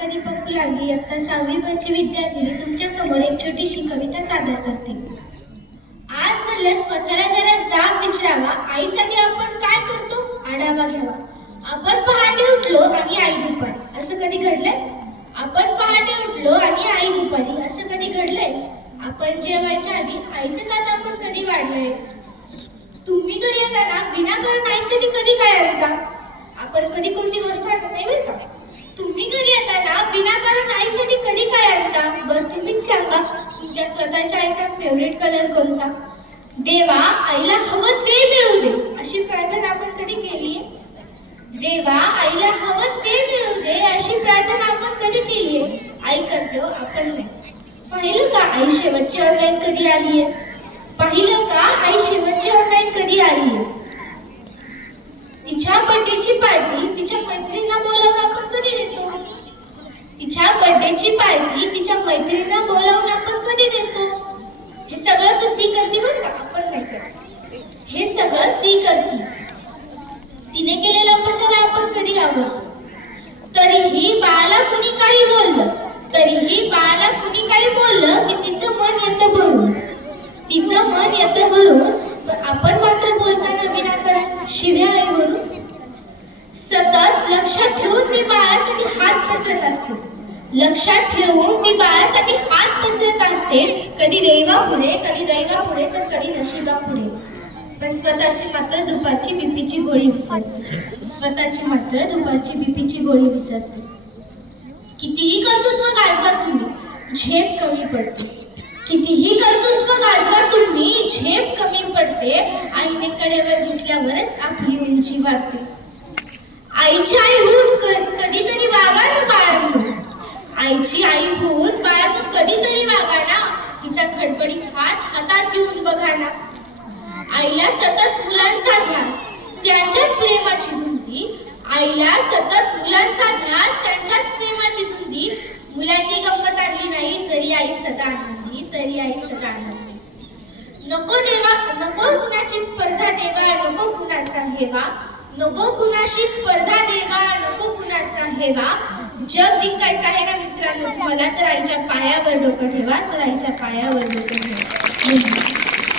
कधी बघू लागली आता सहावी पाचवी विद्यार्थी तुमच्यासमोर एक छोटीशी कविता सादर करते. आज म्हणलं स्वतःला जरा जाब विचारावा. आईसाठी आपण काय करतो? आढावा घ्यावा. आपण पहाटे उठलो आणि आई दुपारी. असं कधी घडलंय? आपण पहाटे उठलो आणि आई दुपारी. असं कधी घडलंय? आपण जेवायच्या आधी आईचं ताट आपण कधी वाढलंय? तुम्ही घरी येताना विनाकारण आईसाठी कधी काय आणता? आपण कधी कोणती गोष्ट आणत नाही बरं का? तुम्ही कारण आईसाठी कधी काय आणता? बरं तुम्हीच सांगा. तुमच्या स्वतःच्या आईचा फेवरेट कलर कोणता? देवा आईला हवं ते मिळू दे. अशी प्रार्थना आपण कधी केली देवा आईला हवं ते मिळू दे अशी प्रार्थना आपण कधी केली आई करतो आपण नाही. पाहिलं का आई शेवटची ऑनलाईन कधी आली आहे पाहिलं का आई शेवटची ऑनलाईन कधी आली आहे तिच्या बर्थडेची पार्टी तिच्या मैत्रिणींना बोलावून आपण त्याची पार्टी तिच्या मैत्रिणींना बोलावून आपण कधी देतो हे सगळं तर ती करते बरं का? आपण नाही करत. हे सगळं ती करते. तिने केलेला पसारा आपण कधी आवडतो तरीही बाळाला कुणी काही बोललं? तरीही बाळाला कुणी काही बोललं की तिचं मन येतं भरून? तिचं मन येतं भरून आपण मात्र बोलताना विनाकारण शिव्या आई भरून? सतत लक्षात ठेवून ती बाळासाठी हात पसरत असते. लक्षात ठेवून ती बाळासाठी हात पसरत असते. कधी देवापुढे कधी दैवापुढे तर कधी नशिबापुढे. पण स्वतःची मात्र दुपारची बीपीची गोळी विसरते स्वतःची मात्र दुपारची बीपीची गोळी विसरते कितीही कर्तृत्व गाजवा तुम्ही झेप कमी पडते. कितीही कर्तृत्व गाजवा तुम्ही झेप कमी पडते. आईने कडेवर घेतल्यावरच आपली उंची वाढते. आईच्या आई कधीतरी आईची आई होऊन बाळांनो कधीतरी वागा ना तिचा खडबडीत हात हातात घेऊन बघा ना आईला सतत मुलांचा ध्यास त्यांच्याच प्रेमाची धुंदी. आईला सतत मुलांचा ध्यास त्यांच्याच प्रेमाची धुंदी. मुलांनी गंमत आणली नाही तरी आई सदा आनंदी तरी आई सदा आनंदी. नको देवा नको कुणाची स्पर्धा देवा नको कुणाचा हेवा. नको कुणाशी स्पर्धा देवा नको कुणाचा हेवा. जग जिंकायचा तुम्हाला तर आईच्या पायावर डोकं ठेवा तर आईच्या पायावर डोकं ठेवा.